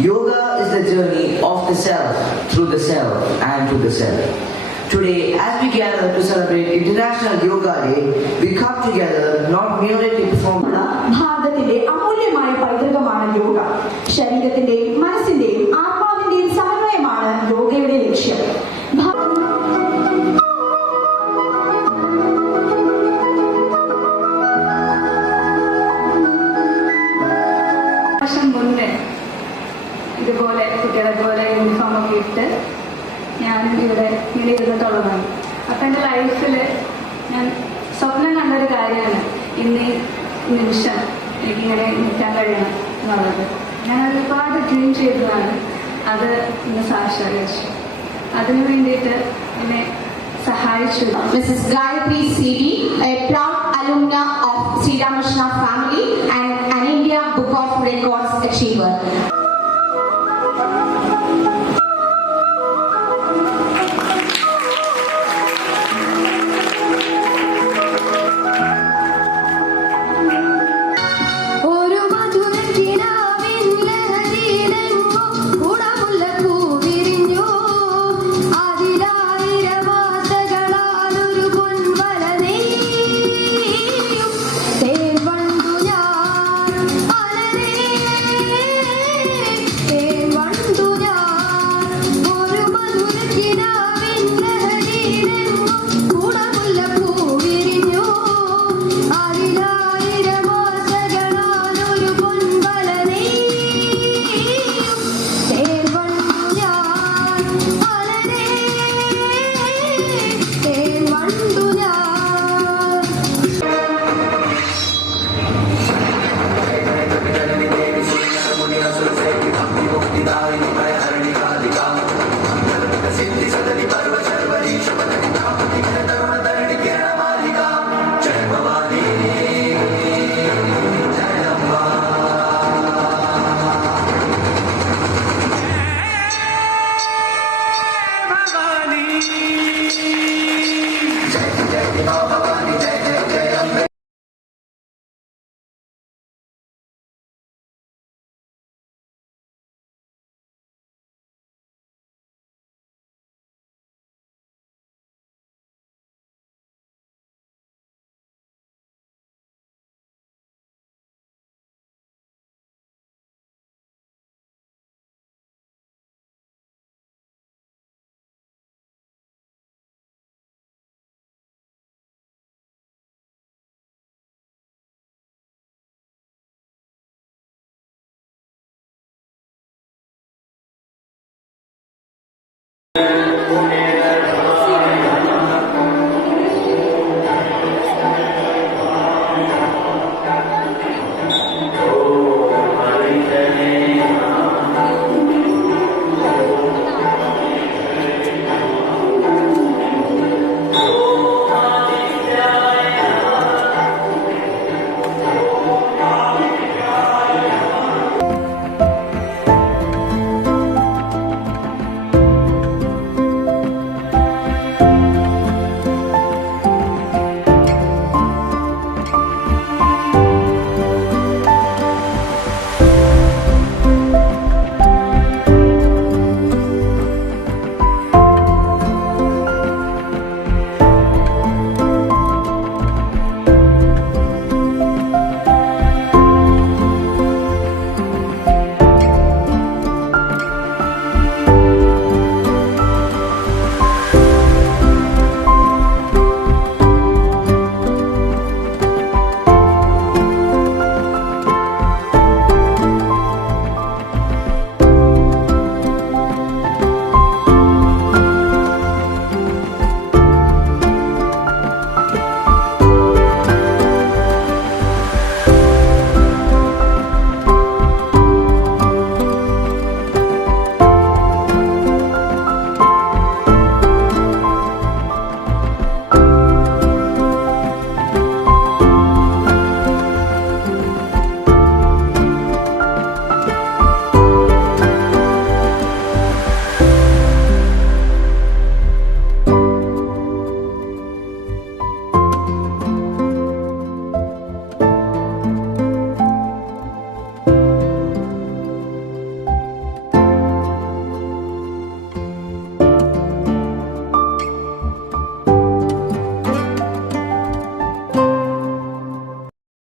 Yoga is the journey of the self, through the self and to the self. Today, as we gather to celebrate International Yoga Day, we come together not merely to perform. ഭാരതത്തിന്റെ അമൂല്യമായ പൈതൃകമാണ് യോഗ. ശരീരത്തിന്റെയും മനസ്സിന്റെയും ആത്മാവിന്റെയും സമന്വയമാണ് യോഗയുടെ ലക്ഷ്യം. മുന്നേ ഇതുപോലെ കുട്ടികളെ പോലെ uniform ഒക്കെ ഇട്ട് ഞാൻ ഇവിടെ ഇങ്ങനെ ഇരുന്നിട്ടുള്ളതാണ്. അപ്പം എൻ്റെ ലൈഫിൽ ഞാൻ സ്വപ്നം കണ്ടൊരു കാര്യമാണ് ഇന്ന് ഈ നിമിഷം എനിക്കിങ്ങനെ നിൽക്കാൻ കഴിയണം എന്നുള്ളത്. ഞാൻ ഒരുപാട് ഡ്രീം ചെയ്തതാണ്. അത് ഇന്ന് സാക്ഷാത്കരിച്ചു. അതിനു വേണ്ടിയിട്ട് എന്നെ സഹായിച്ചു Mrs. Gayatri C.D., a proud alumna of Sri Ramakrishna family.